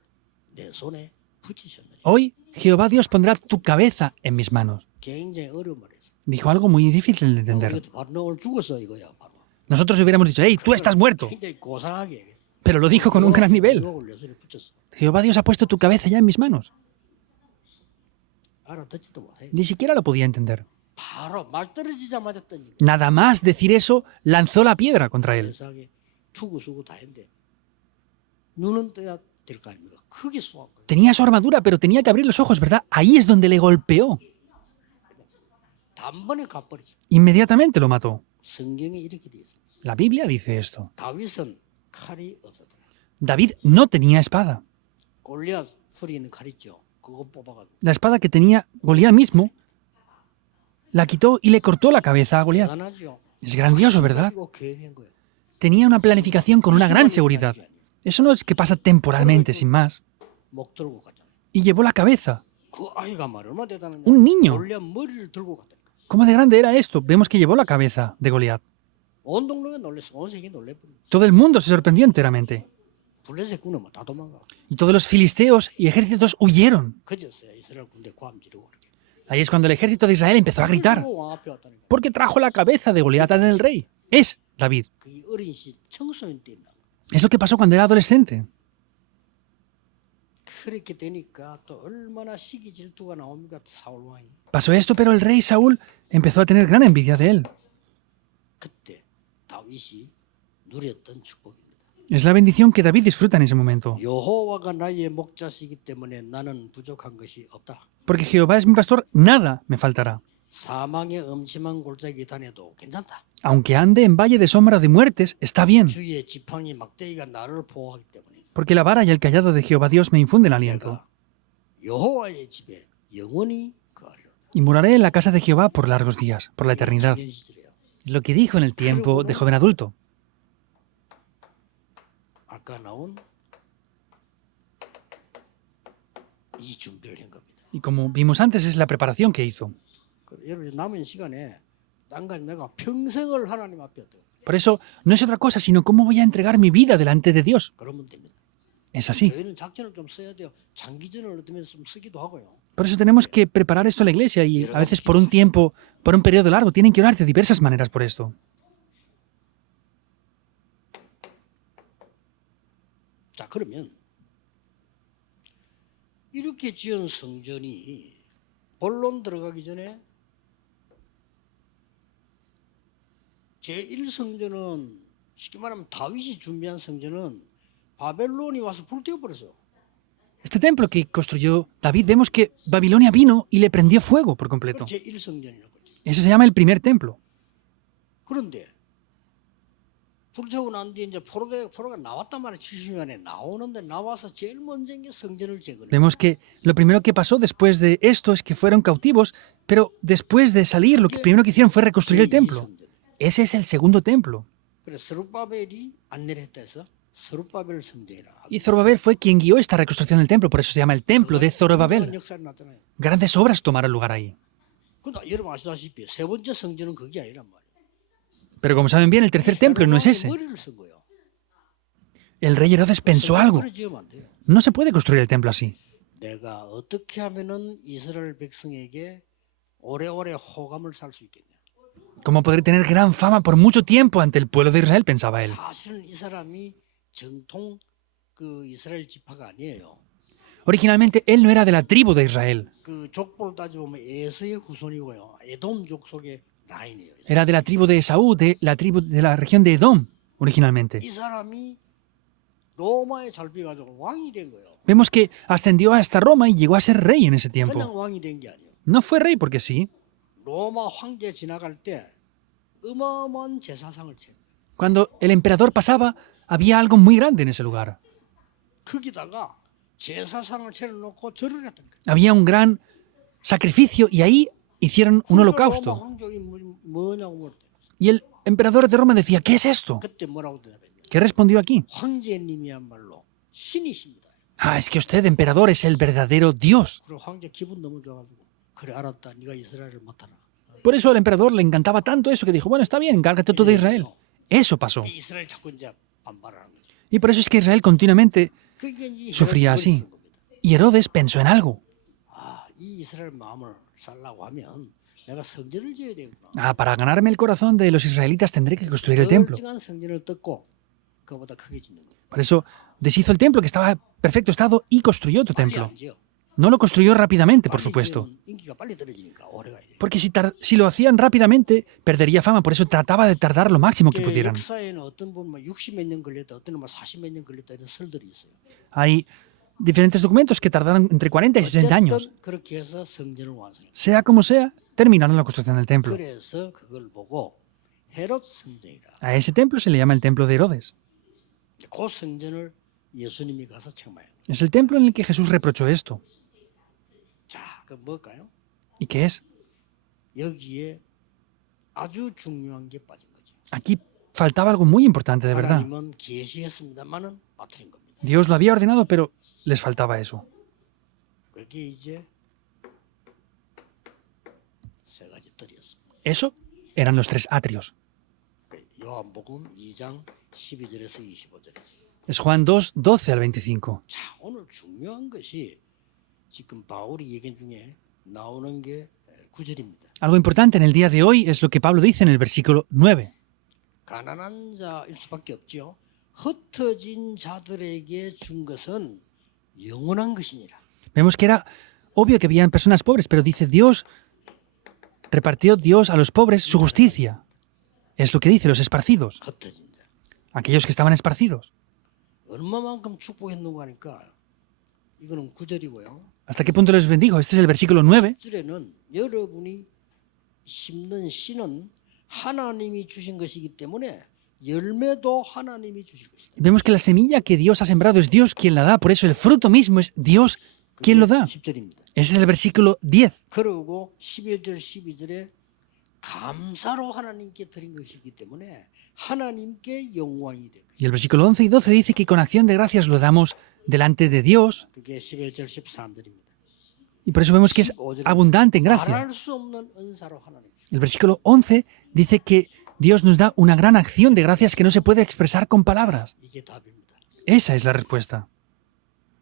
내 손에 붙이셨느니. Hoy Jehová Dios pondrá tu cabeza en mis manos. 굉장히 어려운 말이었어. Dijo algo muy difícil de entender. 우리도 바로 너 오늘 죽었어 이거야 바로. Nosotros hubiéramos dicho, hey, tú estás muerto. 굉장히 고상하게. Pero lo dijo con un gran nivel. 목을 내 손에 붙였어. Jehová Dios ha puesto tu cabeza ya en mis manos. 알아듣지도 못해. Ni siquiera lo podía entender. 바로 말 떨어지자마자 던진 거야. Nada más decir eso, lanzó la piedra contra él. 세상에 투구 수구 다 했는데 눈은 떠야 될 거 아닙니까? 크게 쏘한 거예요. Tenía su armadura, pero tenía que abrir los ojos, ¿verdad? Ahí es donde le golpeó. 단번에 가버렸어. Inmediatamente lo mató. 성경에 이렇게 돼 있습니다. La Biblia dice esto. 다윗은 칼이 없었더라. David no tenía espada. 골리앗 후리는 칼 있죠. 그거 뽑아가지고 La espada que tenía Goliat mismo la quitó y le cortó la cabeza a Goliat. 대단하죠. Es grandioso, ¿verdad? 이거 계획한 거예요. Tenía una planificación con una gran seguridad. Eso no es que pasa temporalmente, sin más. 목 들고 갔잖아요. Y llevó la cabeza. 그 아이가 말 얼마나 대단하냐. Un niño. 골리앗 머리를 들고 갔다니까. ¿Cómo de grande era esto? Vemos que llevó la cabeza de Goliat. 온 동네가 놀랬어. 온 세계 놀래버렸어. Todo el mundo se sorprendió enteramente. 블레셋 군은 다 도망가. Y todos los filisteos y ejércitos huyeron. 그제서야 이스라엘 군대 괌 지르고 그렇게. Ahí es cuando el ejército de Israel empezó a gritar. 왕 앞에 왔다니까. Porque trajo la cabeza de Goliat del rey. Es David. 그게 어린 시 청소년 때 있나. Es lo que pasó cuando era adolescente. 그렇게 되니까 또 얼마나 시기 질투가 나옵니까 사울 왕이. Pasó esto, pero el rey Saúl empezó a tener gran envidia de él. 그때 다윗이 누렸던 축복입니다. Es la bendición que David disfruta en ese momento. 여호와가 나의 목자시기 때문에 나는 부족한 것이 없다. Porque Jehová es mi pastor, nada me faltará. 사망의 음침한 골짜기 다녀도 괜찮다. Aunque ande en valle de sombra de muertes, está bien. 주의 지팡이 막대기가 나를 보호하기 때문에 Porque la vara y el callado de Jehová Dios me infunden aliento. 내가 여호와의 집에 영원히 거하리로다. Y moraré en la casa de Jehová por largos días, por la eternidad. 청년 시절이에요. Lo que dijo en el tiempo de joven adulto. 아까 나온 이 준비를 한 겁니다. Y como vimos antes, es la preparación que hizo. 여러분 남은 시간에 당장 내가 평생을 하나님 앞에 둬. Por eso, no es otra cosa, sino cómo voy a entregar mi vida delante de Dios. 그러면 됩니다. Es así. 저희는 작전을 좀 써야 돼요. 장기전을 얻으면서 좀 쓰기도 하고요. Por eso tenemos que preparar esto en la iglesia y a veces por un tiempo, por un periodo largo, tienen que orar de diversas maneras por esto. 자, 그러면 이렇게 지은 성전이 본론 들어가기 전에 제1성전은 쉽게 말하면 다윗이 준비한 성전은 바벨론이 와서 불태워 버렸어. Este templo que construyó David, vemos que Babilonia vino y le prendió fuego por completo. 제1성전이라고. Ese se llama el primer templo. 그런데 불태우고 난 뒤에 이제 포로가 나왔단 말이에요. 70년에 나오는데 나와서 제일 먼저 이제 성전을 재건해. Vemos que lo primero que pasó después de esto es que fueron cautivos, pero después de salir, lo que primero que hicieron fue reconstruir el templo. Ese es el segundo templo. 그래서 스룹바벨이 안내를 했다 해서 스룹바벨 성전이라. Y Zorobabel fue quien guió esta reconstrucción del templo, por eso se llama el templo de Zorobabel. 역사가 나타나요. Grandes obras tomaron lugar ahí. 근데 여러분 아시다시피 세 번째 성전은 그게 아니란 말이에요. Pero como saben bien, el tercer templo no es ese. 머리를 쓴 거예요. El rey Herodes pensó algo. 그래 지으면 안 돼요. No se puede construir el templo así. 내가 어떻게 하면은 이스라엘 백성에게 오래오래 호감을 살 수 있겠냐. ¿Cómo podré tener gran fama por mucho tiempo ante el pueblo de Israel? Pensaba él. 사실은 이 사람이 정통 그 이스라엘 지파가 아니에요. Originalmente él no era de la tribu de Israel. 그 족보를 따져보면 에서의 후손이고요. 에돔 족속의 라인이에요. Era de la tribu de Esaú, de la tribu de la región de Edom, originalmente. 이 사람이 로마에 잡혀가지고 왕이 된 거예요. Vemos que ascendió hasta Roma y llegó a ser rey en ese 그냥 tiempo. 왕이 된 게 아니에요. No fue rey porque sí. 로마 황제 지나갈 때 어마어마한 제사상을 채. Cuando el emperador pasaba, había algo muy grande en ese lugar. 거기다가 제사상을 차려놓고 절을 했던 거예요. Había un gran sacrificio y ahí hicieron un 로마 holocausto. 황족이 뭐냐고 물었대요. Y el emperador de Roma decía, ¿qué es esto? 그때 뭐라고 대답했냐? ¿Qué respondió aquí? 황제님이야말로 신이십니다. Ah, es que usted, emperador, es el verdadero Dios. 그리고 황제 기분 너무 좋아가지고 그래 알았다. 네가 이스라엘을 맡아라. Por eso al emperador le encantaba tanto eso que dijo, bueno, está bien, encárgate tú de Israel. Eso pasó. 이스라엘 자꾸 이제 반발하는 거지. Y por eso es que Israel continuamente 그게 이 sufría 헤롯이 así. 머리 쓴 겁니다. Y Herodes pensó en algo. 아, 이 이스라엘 마음을 살라고 하면 내가 성전을 지어야 되구나. Ah, para ganarme el corazón de los israelitas tendré que construir el templo. 멀쩡한 성전을 뜯고 그거보다 크게 짓는 거예요. Por eso deshizo el templo que estaba en perfecto estado y construyó otro 빨리 templo. 안 지어. No lo construyó rápidamente, por 빨리 supuesto. 지으면 인기가 빨리 떨어지니까 오래 가야 돼. Porque si lo hacían rápidamente, perdería fama. Por eso trataba de tardar lo máximo que 그 pudieran. 역사에는 어떤 분은 60몇 년 걸렸다, 어떤 분은 40몇 년 걸렸다 이런 설들이 있어요. Hay diferentes documentos que tardaron entre 40 y 60 años. 어쨌든 그렇게 해서 성전을 완성해요. Sea como sea, terminaron la construcción del templo. 그래서 그걸 보고 헤롯 성전이라. A ese templo se le llama el templo de Herodes. 그 성전을 예수님이 가서 책망해요. Es el templo en el que Jesús reprochó esto. 자, 그 뭘까요? ¿Y qué es? 여기에 아주 중요한 게 빠진 거죠. Aquí faltaba algo muy importante, de verdad. 하나님은 계시했습니다만은 빠뜨린 겁니다. Dios lo había ordenado, pero les faltaba eso. 그게 이제 세 가지 뜰이었습니다. Eso eran los tres atrios. 요한복음 2장 12절에서 25절에. Es Juan 2, 12 al 25. 자, 오늘 중요한 것이 지금 바울이 얘기 중에 나오는 게 9절입니다. Algo importante en el día de hoy es lo que Pablo dice en el versículo 9. 가난한 자일 수밖에 없죠. 흩어진 자들에게 준 것은 영원한 것이니라. Vemos que era obvio que habían personas pobres, pero dice repartió Dios a los pobres su justicia. Es lo que dice, los esparcidos, 흩어진 자. aquellos que estaban esparcidos. 얼마만큼 축복했는가 하니까 이거는 9절이고요. ¿Hasta qué punto les bendijo? Este es el versículo 9. 10절에는 여러분이 심는 씨는 하나님이 주신 것이기 때문에 열매도 하나님이 주실 것이다. Vemos que la semilla que Dios ha sembrado es Dios quien la da, por eso el fruto mismo es Dios quien lo da. 10절입니다. Ese es el versículo 10. 그리고 11절 12절에 감사로 하나님께 드린 것이기 때문에 하나님께 영광이 될 것이다. Y el versículo 11 y 12 dice que con acción de gracias lo damos delante de Dios, 그게 11절 13절입니다. y por eso vemos que es abundante en gracia. 말할 수 없는 은사로 하나님. El versículo 11 dice que Dios nos da una gran acción de gracias que no se puede expresar con palabras. 이게 답입니다. Esa es la respuesta.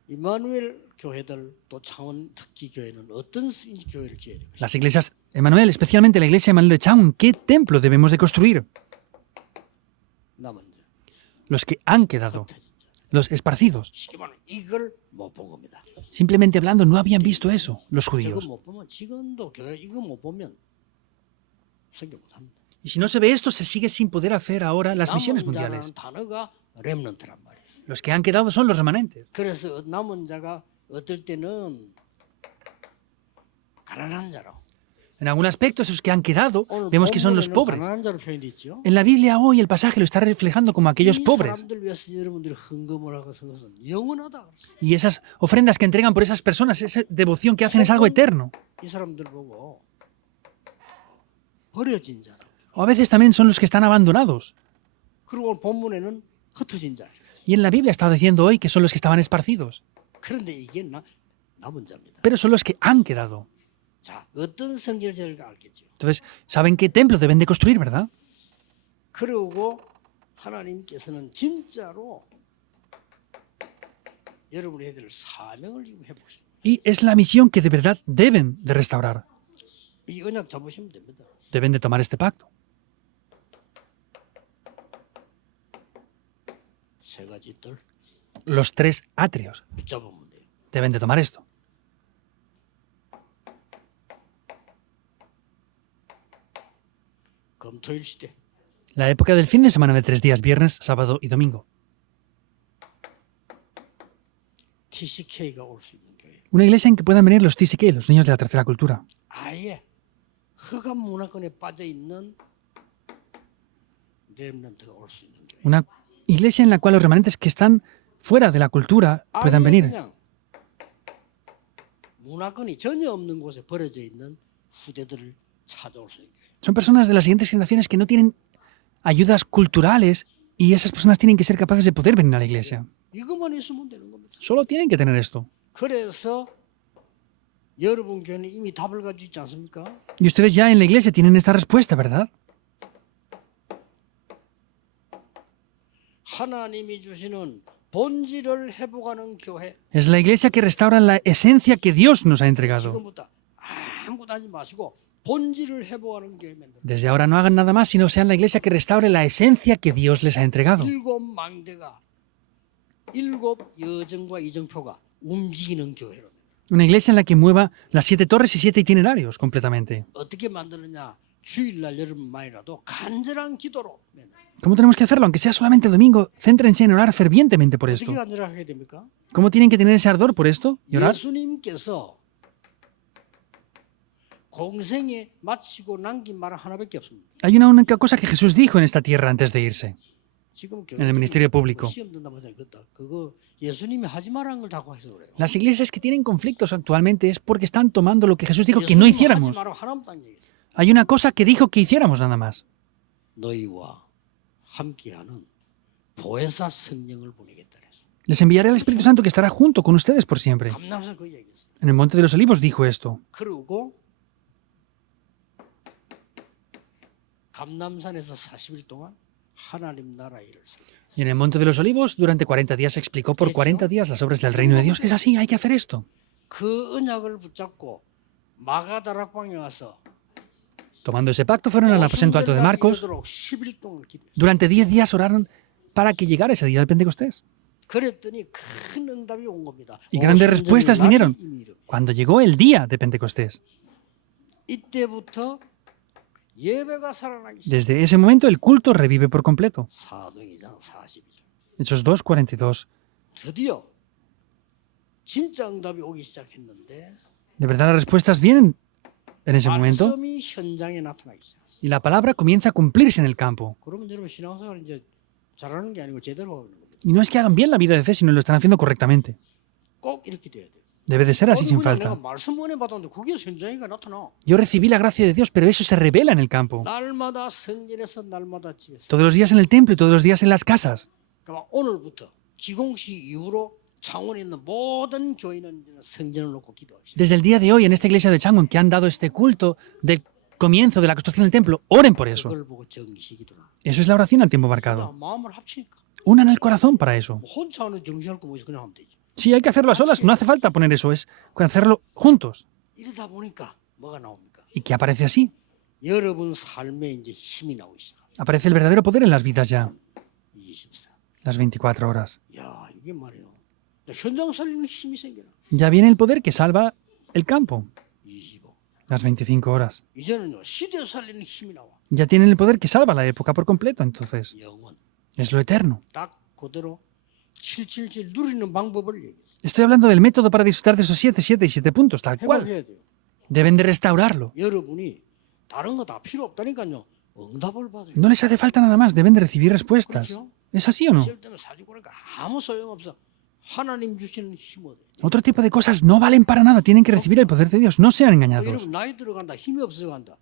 이마누엘 교회들 또 창원 특기 교회는 어떤 교회를 지어야 될까? Las iglesias Emmanuel, especialmente la iglesia Emmanuel de Changwon, ¿qué templo debemos de construir? 남은 자, Los que han quedado, 흩어진 자. los esparcidos. 쉽게 말하면 이걸 못 본 겁니다. Simplemente hablando, no habían visto eso, los 저거 judíos. 못 보면 지금도 교회 이거 못 보면 설교 못 합니다. Y si no se ve esto, se sigue sin poder hacer ahora las misiones 남은 mundiales. 자라는 단어가 렘넌트란 말이에요. Los que han quedado son los remanentes. 그래서 남은 자가 어떨 때는 가난한 자로 En algún aspecto, esos que han quedado, 오늘 vemos que son los 본문에는 pobres. 가난한 자로 표현돼 있죠. En la Biblia hoy el pasaje lo está reflejando como aquellos 이 pobres. 사람들 위해서 여러분들이 헌금을 하고 서 것은 영원하다. 그랬어요. Y esas ofrendas que entregan por esas personas, esa devoción que hacen es algo eterno. 이 사람들 보고 버려진 자라. O a veces también son los que están abandonados. 그리고 오늘 본문에는 흩어진 자. Y en la Biblia está diciendo hoy que son los que estaban esparcidos. 그런데 이게 남은 자입니다. Pero son los que han quedado. 자, 어떤 성전을 지을까 알겠죠. Entonces, ¿saben qué templo deben de construir, verdad? 그리고 하나님께서는 진짜로 여러분이 해야 될 사명을 지금 해보십니다. Y es la misión que de verdad deben de restaurar. 이 언약 잡으시면 됩니다. Deben de tomar este pacto. 세 가지 뜰 Los 3 atrios 붙잡으면 돼요. deben de tomar esto. 금토일 시대 La época del fin de semana de 3 días, viernes, sábado y domingo. TCK가 올 수 있는 교회. Una iglesia en que puedan venir los TCK, los niños de la tercera cultura. 아예 흑암 문화권에 빠져 있는 렘넌트가 올 수 있는 교회. Una iglesia en la cual los remanentes que están fuera de la cultura puedan 아예 venir. 그냥 문화권이 전혀 없는 곳에 버려져 있는 후대들을 찾아올 수 있는 교회. Son personas de las siguientes generaciones que no tienen ayudas culturales y esas personas tienen que ser capaces de poder venir a la iglesia. 이것만 있으면 되는 겁니다. Solo tienen que tener esto. 그래서 여러분 교회는 이미 답을 가지고 있지 않습니까? Y ustedes ya en la iglesia tienen esta respuesta, ¿verdad? 하나님이 주시는 본질을 회복하는 교회. Es la iglesia que restaura la esencia que Dios nos ha entregado. 지금부터 아무것도 하지 마시고 본질을 회복하는 교회 만들어. Desde ahora no hagan nada más, sino sean la iglesia que restaure la esencia que Dios les ha entregado. 일곱 망대가 일곱 여정과 이정표가 움직이는 교회로. Una iglesia en la que mueva las 7 torres y 7 itinerarios completamente. 어떻게 만드느냐? 주일날 여러분만이라도 간절한 기도로. ¿Cómo tenemos que hacerlo? Aunque sea solamente el domingo, céntrense en orar fervientemente por esto. 어떻게 간절하게 됩니까? ¿Cómo tienen que tener ese ardor por esto y orar? 예수님께서 공생에 마치고 남긴 말은 하나밖에 없습니다. Hay una única cosa que Jesús dijo en esta tierra antes de irse, 지금 en el ministerio público. 시험 든다고 해서 그거 예수님이 하지 말라는 걸 자꾸 해서 그래요. Las iglesias que tienen conflictos actualmente es porque están tomando lo que Jesús dijo que no 예수님은 hiciéramos. 하지 말라고 하나도 안 얘기했어요. Hay una cosa que dijo que hiciéramos nada más. 너희와 함께하는 보혜사 성령을 보내겠다 그랬어요. Les enviaré al Espíritu Santo que estará junto con ustedes por siempre. 감남산 그 얘기했어요. En el Monte de los Olivos dijo esto. 그리고 감남산에서 40일 동안 하나님 나라 일을 설명했어요. Y en el Monte de los Olivos, durante 40 días, explicó por 40 días las obras del reino de Dios. Es así, hay que hacer esto. 그 언약을 붙잡고 마가다락방에 와서 Tomando ese pacto, fueron al aposento alto de Marcos. 10일 동안 기도했어요. Durante 10 días oraron para que llegara ese día de Pentecostés. 그랬더니 큰 응답이 온 겁니다. Y grandes respuestas 오순절날 vinieron 이미 이르고. cuando llegó el día de Pentecostés. 이때부터 예배가 살아나기 시작. Desde ese momento el culto revive por completo. 사도행전 42절. Hechos 2:42. 드디어 진짜 응답이 오기 시작했는데 De verdad las respuestas vienen en ese momento 말씀이 현장에 나타나기 시작. y la palabra comienza a cumplirse en el campo. 그러면 여러분 신앙생활 이제 잘하는 게 아니고 제대로 하는 겁니다. Y no es que hagan bien la vida de fe, sino lo están haciendo correctamente. 꼭 이렇게 돼야 돼요. Debe de ser así sin 그냥 내가 falta. 말씀 은혜 받았는데 그게 현장에 나타나. Yo recibí la gracia de Dios, pero eso se revela en el campo. 날마다 성전에서 날마다 집에서. Todos los días en el templo y todos los días en las casas. 그러니까 오늘부터 기공식 이후로 창원에 있는 모든 교인은 이제는 성전을 놓고 기도하시죠. Desde el día de hoy, en esta iglesia de Changwon, que han dado este culto del comienzo de la construcción del templo, oren por eso. 그걸 보고 정시 기도를. Eso es la oración al tiempo marcado. 마음을 합치니까. Unan el corazón para eso. 혼자 하는 정시할 거 뭐지 그냥 하면 되죠. Sí, hay que hacerlo a solas, no hace falta poner eso, es hacerlo juntos. 이러다 보니까 뭐가 나옵니까? ¿Y qué aparece así? 여러분 삶에 이제 힘이 나오기 시작합니다. Aparece el verdadero poder en las vidas ya, 24. las 24 horas. 야, 이게 말이에요. 현장 살리는 힘이 생겨나. Ya viene el poder que salva el campo, 25. las 25 horas. 이제는요 시대 살리는 힘이 나와. Ya tienen el poder que salva la época por completo, entonces. 영원. Es lo eterno. 딱 그대로 777 누리는 방법을 얘기했어요. Estoy hablando del método para disfrutar de esos 7, 7 y 7 puntos, tal cual. 회복해야 돼요. Deben de restaurarlo. 여러분이 다른 거 다 필요 없다니까요. 응답을 받아요. No les hace falta nada más, deben de recibir respuestas. 그렇죠? ¿Es así o no? 시험 때문에 사주고 그러니까 아무 소용없어. 하나님 주시는 힘을. Otro tipo de cosas no valen para nada, tienen que recibir el poder de Dios, no sean engañados. 여러분 나이 들어간다, 힘이 없어 간다.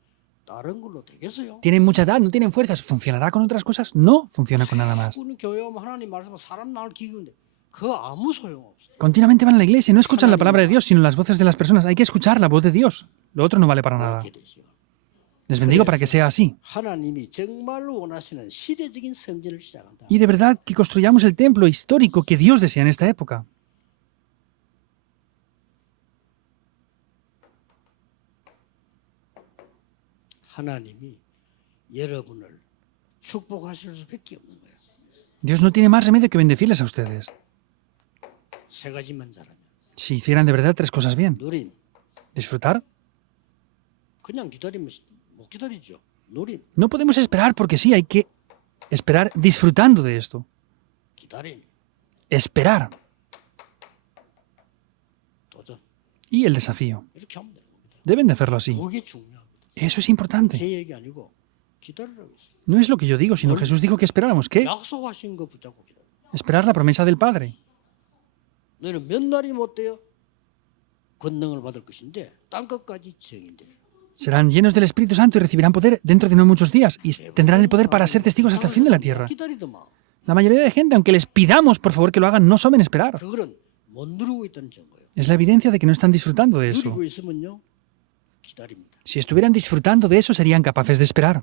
다른 걸로 되겠어요? Tienen mucha edad, no tienen fuerzas, ¿funcionará con otras cosas? No funciona con nada más. 우리는 교회 오면 하나님 말씀 사람 마을 기기인데 그거 아무 소용없어. Continuamente van a la iglesia y no escuchan la palabra de Dios, sino las voces de las personas. Hay que escuchar la voz de Dios. Lo otro no vale para nada. 그렇게 되죠. Les bendigo para que sea así. 하나님이 정말로 원하시는 시대적인 성전을 시작한다. Y de verdad que construyamos el templo histórico que Dios desea en esta época. 하나님이 여러분을 축복하실 수밖에 없는 거예요. Dios no tiene más remedio que bendecirles a ustedes. 세 가지만 잘하면 Si hicieran de verdad tres cosas bien. 누림, Disfrutar. 그냥 기다리면 못 기다리죠. 누림, No podemos esperar porque sí, hay que esperar disfrutando de esto. 기다림, Esperar. 도전. Y el desafío. 이렇게 하면 되는 겁니다. Deben de hacerlo así. 그게 중요합니다. Eso es importante. 제 얘기 아니고 기다리라고 했어요. No es lo que yo digo, sino Jesús dijo que esperáramos. ¿Qué? 약속하신 거 붙잡고 기다려. Esperar la promesa del Padre. 너희는 몇 날이 못 돼요? 권능을 받을 것인데 땅 끝까지 증인들. Serán llenos del Espíritu Santo y recibirán poder dentro de no muchos días y tendrán el poder para ser testigos hasta el fin de la tierra. 기다리더만. La mayoría de gente, aunque les pidamos por favor que lo hagan, no saben esperar. 그거는 못 누리고 있다는 증거예요. Es la evidencia de que no están disfrutando de eso. 누리고 있으면요 기다립니다. Si estuvieran disfrutando de eso, serían capaces de esperar.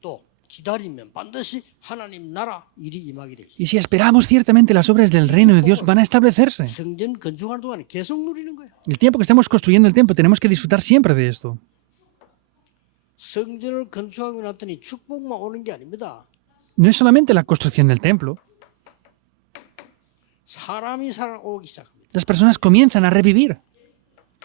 또 기다리면 반드시 하나님 나라 일이 임하게 돼 있어요. Y si esperamos, ciertamente las obras del reino de Dios van a establecerse. 성전 건축하는 동안에 계속 누리는 거예요. El tiempo que estemos construyendo el templo, tenemos que disfrutar siempre de esto. 성전을 건축하고 났더니 축복만 오는 게 아닙니다. No es solamente la construcción del templo. 사람이 살아오기 시작합니다. Las personas comienzan a revivir.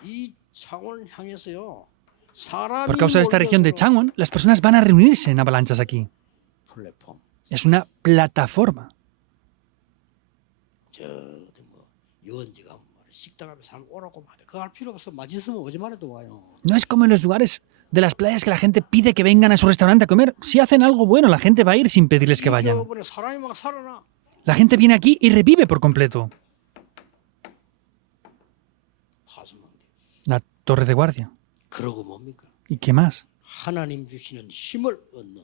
이 창원을 향해서요. 사람이 Por causa de esta región de 몰려들어 Changwon, las personas van a reunirse en avalanchas aquí. 플랫폼. Es una plataforma. 저 뭐 유원지 가면 식당 앞에 사람 오라고 말해. 그거 할 필요 없어. 맛있으면 오지만 해도 와요. No es como en los lugares de las playas que la gente pide que vengan a su restaurante a comer. Si hacen algo bueno, la gente va a ir sin pedirles que vayan. 이번에 사람이 막 살아나. La gente viene aquí y revive por completo. 파수망대. La torre de guardia. 그러고 뭡니까? ¿Y qué más? 하나님 주시는 힘을 얻는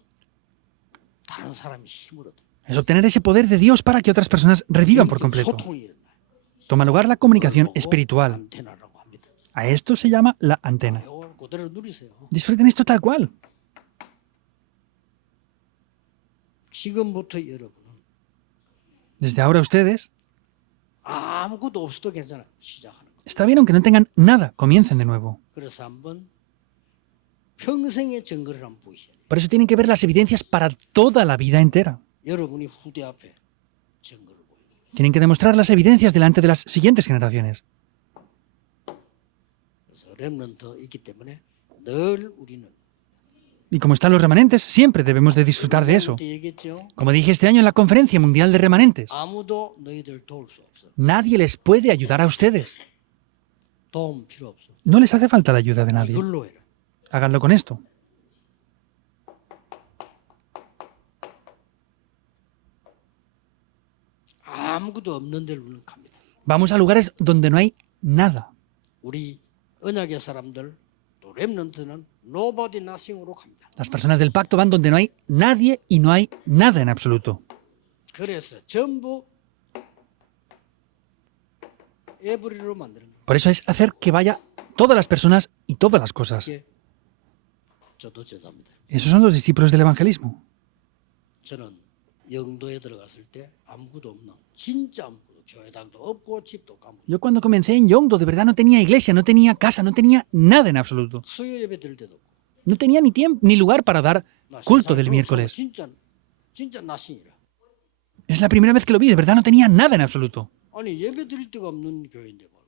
다른 사람이 힘을 얻어. Es obtener ese poder de Dios para que otras personas revivan por completo. 소통이 일어나요. Toma lugar la comunicación 그걸 보고 espiritual. 안테나라고 합니다. A esto se llama la antena. 이걸 그대로 누리세요. Disfruten esto tal cual. 지금부터 여러분은 Desde ahora ustedes, 아무것도 없어도 괜찮아. 시작하는 거. está bien aunque no tengan nada, comiencen de nuevo. 그래서 한번 평생의 증거를 한번 보셔야 돼요. Por eso tienen que ver las evidencias para toda la vida entera. 여러분이 후대 앞에 증거를 보여요. Tienen que demostrar las evidencias delante de las siguientes generaciones. 그래서 렘넌트 있기 때문에 늘 우리는 Y como están los remanentes, siempre debemos de disfrutar de eso. 렘넌트 얘기했죠. Como dije este año en la Conferencia Mundial de Remanentes, 아무도 너희들 도울 수 없어. nadie les puede ayudar a ustedes. 도움 필요 없어. No les hace falta la ayuda de nadie. 이걸로 해라. Háganlo con esto. 아무것도 없는 데로 우리는 갑니다. Vamos a lugares donde no hay nada. 우리 언약의 사람들 또 렘넌트는 nobody nothing으로 갑니다. Las personas del pacto van donde no hay nadie y no hay nada en absoluto. 그래서 전부 에브리로 만드는 거예요. Por eso es hacer que vaya todas las personas y todas las cosas. 이게 저도 제자입니다. Esos son los discípulos del evangelismo. 저는 영도에 들어갔을 때 아무것도 없는 진짜 아무것도 교회당도 없고 집도 없고 아무것도 Yo cuando comencé en Yongdo, de verdad no tenía iglesia, no tenía casa, no tenía nada en absoluto. 수요 예배 드릴 때도 없고 No tenía ni tiempo ni lugar para dar 나 culto 세상 del 처음 miércoles. 진짜 나신이라. Es la primera vez que lo vi, de verdad no tenía nada en absoluto. 아니 예배 드릴 데가 없는 교회인데 뭐.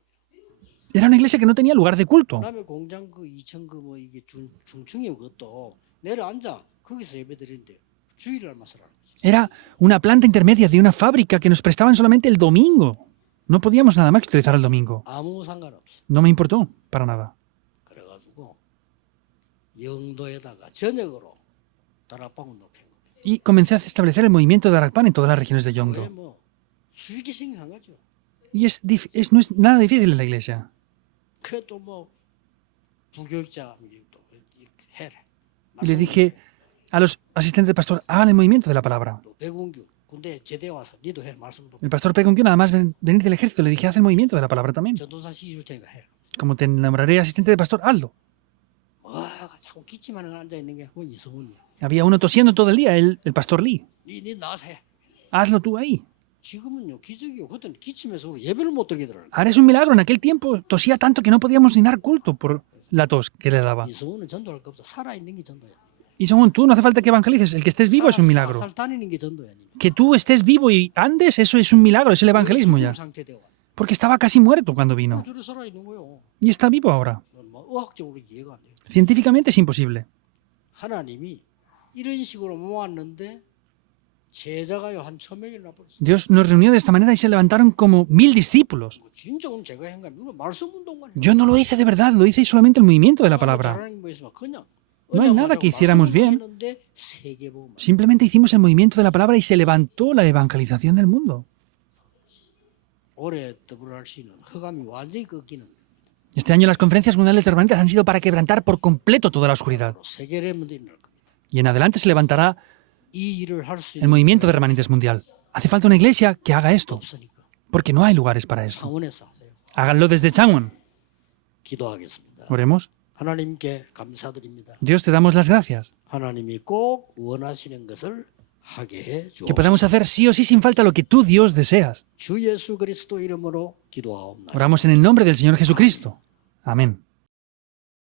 Era una iglesia que no tenía lugar de culto. 그다음에 공장 그 2층 그 뭐 이게 중층이 그것도 내려앉아 거기서 예배 드리는데 주일날만 쓰라는 거지. Era una planta intermedia de una fábrica que nos prestaban solamente el domingo. No podíamos nada más que utilizar el domingo. 아무 상관없어. No me importó, para nada. 그래가지고 영도에다가 전역으로 다락방을 높인 겁니다. Y comencé a establecer el movimiento de Arakpan en todas las regiones de 그게 Yongdo. 뭐 수익이 생각한 거죠. Y no es nada difícil en la iglesia. 그것도 뭐 부교육자 또 해라. Y le dije a los asistentes de pastor, hagan el movimiento de la palabra. 또 백운규 군대 제대 와서 니도 해 말씀도. El pastor Pekunkyun, nada más venir del ejército, le dije, haz el movimiento de la palabra también. 전도사 시줄 테니까 해. Como te nombraré asistente de pastor, hazlo. 와 자꾸 기침만 앉아 있는 게 뭐 이성훈이야. Había uno tosiendo todo el día, el pastor Lee. 니 나와서 해. Hazlo tú ahí. 지금은요 기적이요. 그때 기침해서 예배를 못 드리게 들어. Ahora es un milagro. En aquel tiempo tosía tanto que no podíamos ni dar culto por la tos que le daba. 이성훈은 전도할 거 없어. 살아 있는 게 전도야. Y según tú, no hace falta que evangelices. El que estés vivo es un milagro. 살 다니는 게 전도야. Que tú estés vivo y andes, eso es un milagro, es el evangelismo ya. 상태 되고. Porque estaba casi muerto cuando vino. 줄을 살아 있는 거요. Y está vivo ahora. 뭐 의학적으로 이해가 안 돼요. Científicamente es imposible. 하나님이 이런 식으로 모았는데 제자가요 한 1000명이나 벌었어요. Dios nos reunió de esta manera y se levantaron como 1000 discípulos. 진짜 오늘 제가 한 거야. 이거 말씀 운동만 해. Yo no lo hice de verdad, lo hice solamente el movimiento de la palabra. 잘하는 거 있으면 그냥 No hay nada que hiciéramos bien. 했는데 세계보험. Simplemente hicimos el movimiento de la palabra y se levantó la evangelización del mundo. 올해 WRC는 흑암이 완전히 꺾이는 Este año las conferencias mundiales de remanentes han sido para quebrantar por completo toda la oscuridad. 세계 레몬드 일어날 겁니다. Y en adelante se levantará 이 일을 할 수 el 있는 movimiento de remanentes mundial. Hace falta una iglesia que haga esto, 없으니까 porque no hay lugares para eso. 창원에서 하세요. Háganlo desde Changwon. 기도하겠습니다. Oremos. 하나님께 감사드립니다. Dios, te damos las gracias. 하나님이 꼭 원하시는 것을 하게 해 Que podamos 주옵소서. hacer sí o sí sin falta lo que tú, Dios, deseas. 주 예수 그리스도 이름으로 기도하옵나이다. Oramos en el nombre del Señor Jesucristo. Amén.